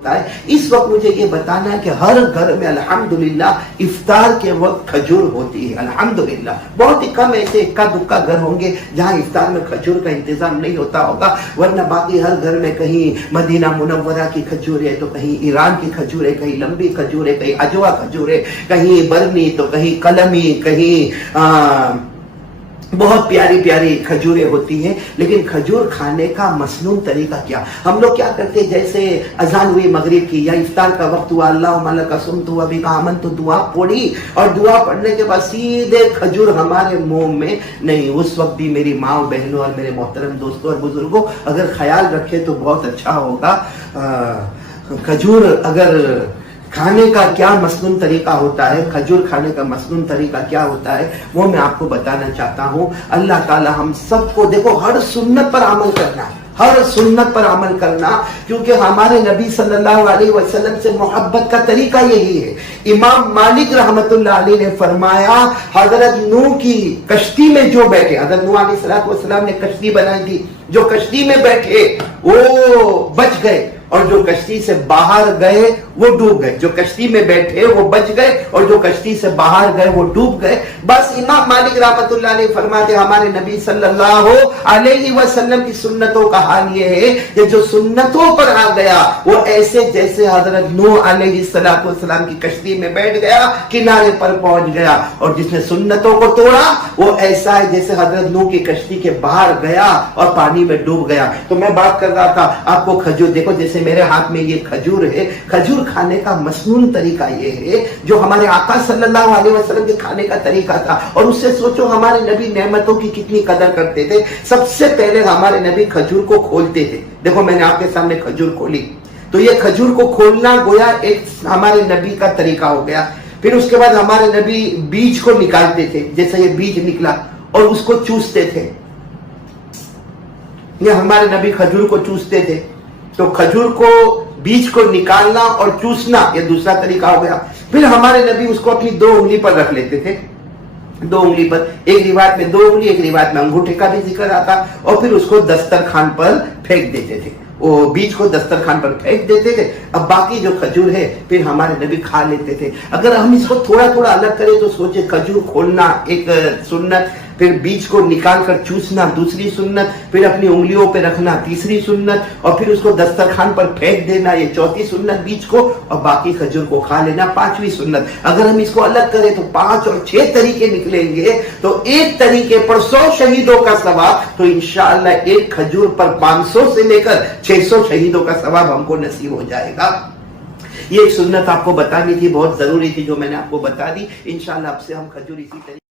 ہے. اس وقت مجھے یہ بتانا ہے کہ ہر گھر میں الحمدللہ افطار کے وقت کھجور ہوتی ہے. الحمدللہ بہت ہی کم ایسے اکا دکا گھر ہوں گے جہاں افطار میں کھجور کا انتظام نہیں ہوتا ہوگا، ورنہ باقی ہر گھر میں کہیں مدینہ منورہ کی کھجور ہے تو کہیں ایران کی کھجور ہے، کہیں لمبی کھجور ہے، کہیں اجوا کھجور ہے، کہیں برنی تو کہیں قلمی، کہیں بہت پیاری پیاری کھجوریں ہوتی ہیں. لیکن کھجور کھانے کا مسنون طریقہ کیا؟ ہم لوگ کیا کرتے ہیں، جیسے اذان ہوئی مغرب کی یا افطار کا وقت ہوا، اللہم لک صمت و بک آمنت، دعا پڑھی اور دعا پڑھنے کے بعد سیدھے کھجور ہمارے منہ میں نہیں. اس وقت بھی میری ماں بہنوں اور میرے محترم دوستوں اور بزرگوں اگر خیال رکھے تو بہت اچھا ہوگا. کھجور اگر کھانے کا کیا مسنون طریقہ ہوتا ہے، کھجور کھانے کا مسنون طریقہ کیا ہوتا ہے، وہ میں آپ کو بتانا چاہتا ہوں. اللہ تعالی ہم سب کو دیکھو ہر سنت پر عمل کرنا، ہر سنت پر عمل کرنا، کیونکہ ہمارے نبی صلی اللہ علیہ وسلم سے محبت کا طریقہ یہی ہے. امام مالک رحمت اللہ علیہ نے فرمایا، حضرت نوح کی کشتی میں جو بیٹھے، حضرت نوح علیہ السلام نے کشتی بنائی تھی، جو کشتی میں بیٹھے وہ بچ گئے، اور جو کشتی سے باہر گئے وہ ڈوب گئے. جو کشتی میں بیٹھے وہ بچ گئے اور جو کشتی سے باہر گئے وہ ڈوب گئے. بس امام مالک رحمت اللہ علیہ فرماتے ہمارے نبی صلی اللہ علیہ وسلم کی سنتوں کا حال یہ ہے کہ جو سنتوں پر آ گیا وہ ایسے جیسے حضرت نوح علیہ السلام کی کشتی میں بیٹھ گیا، کنارے پر پہنچ گیا، اور جس نے سنتوں کو توڑا وہ ایسا ہے جیسے حضرت نوح کی کشتی کے باہر گیا اور پانی میں ڈوب گیا. تو میں بات کر رہا تھا آپ کو کھجور، دیکھو جیسے میرے ہاتھ میں یہ کھجور ہے. کھجور کھانے کا مسنون طریقہ یہ ہے جو ہمارے آقا صلی اللہ علیہ وسلم کے کھانے کا طریقہ تھا. اور اس سے سوچو ہمارے نبی نعمتوں کی کتنی قدر کرتے تھے. سب سے پہلے ہمارے نبی کھجور کو کھولتے تھے. دیکھو میں نے آپ کے سامنے کھجور کھولی، تو یہ کھجور کو کھولنا گویا ایک ہمارے نبی کا طریقہ ہو گیا. پھر اس کے بعد ہمارے نبی بیج کو نکالتے تھے، جیسا یہ بیج نکلا اور اس کو چوستے تھے. یہ ہمارے نبی کھجور کو چوستے تھے. تو کھجور کو بیج کو نکالنا اور چوسنا یہ دوسرا طریقہ ہو گیا. پھر ہمارے نبی اس کو اپنی 2 انگلی پر رکھ لیتے تھے، 2 انگلی پر، ایک روایت میں 2 انگلی، ایک روایت میں انگوٹھے کا بھی ذکر آتا، اور پھر اس کو دسترخوان پر پھینک دیتے تھے. وہ بیج کو دسترخوان پر پھینک دیتے تھے. اب باقی جو کھجور ہے پھر ہمارے نبی کھا لیتے تھے. اگر ہم اس کو تھوڑا تھوڑا الگ کریں تو سوچے کھجور کھولنا ایک سنت، پھر بیج کو نکال کر چوسنا دوسری سنت، پھر اپنی انگلیوں پہ رکھنا تیسری سنت، اور پھر اس کو دسترخوان پر پھینک دینا یہ چوتھی سنت بیج کو، اور باقی کھجور کو کھا لینا پانچویں سنت. اگر ہم اس کو الگ کریں تو 5 اور 6 طریقے نکلیں گے. تو ایک طریقے پر 100 شہیدوں کا ثواب، تو انشاءاللہ ایک کھجور پر 500 سے لے کر 600 شہیدوں کا ثواب ہم کو نصیب ہو جائے گا. یہ ایک سنت آپ کو بتانی تھی، بہت ضروری تھی جو میں نے آپ کو بتا دی. انشاءاللہ اب سے ہم کھجور اسی طریقے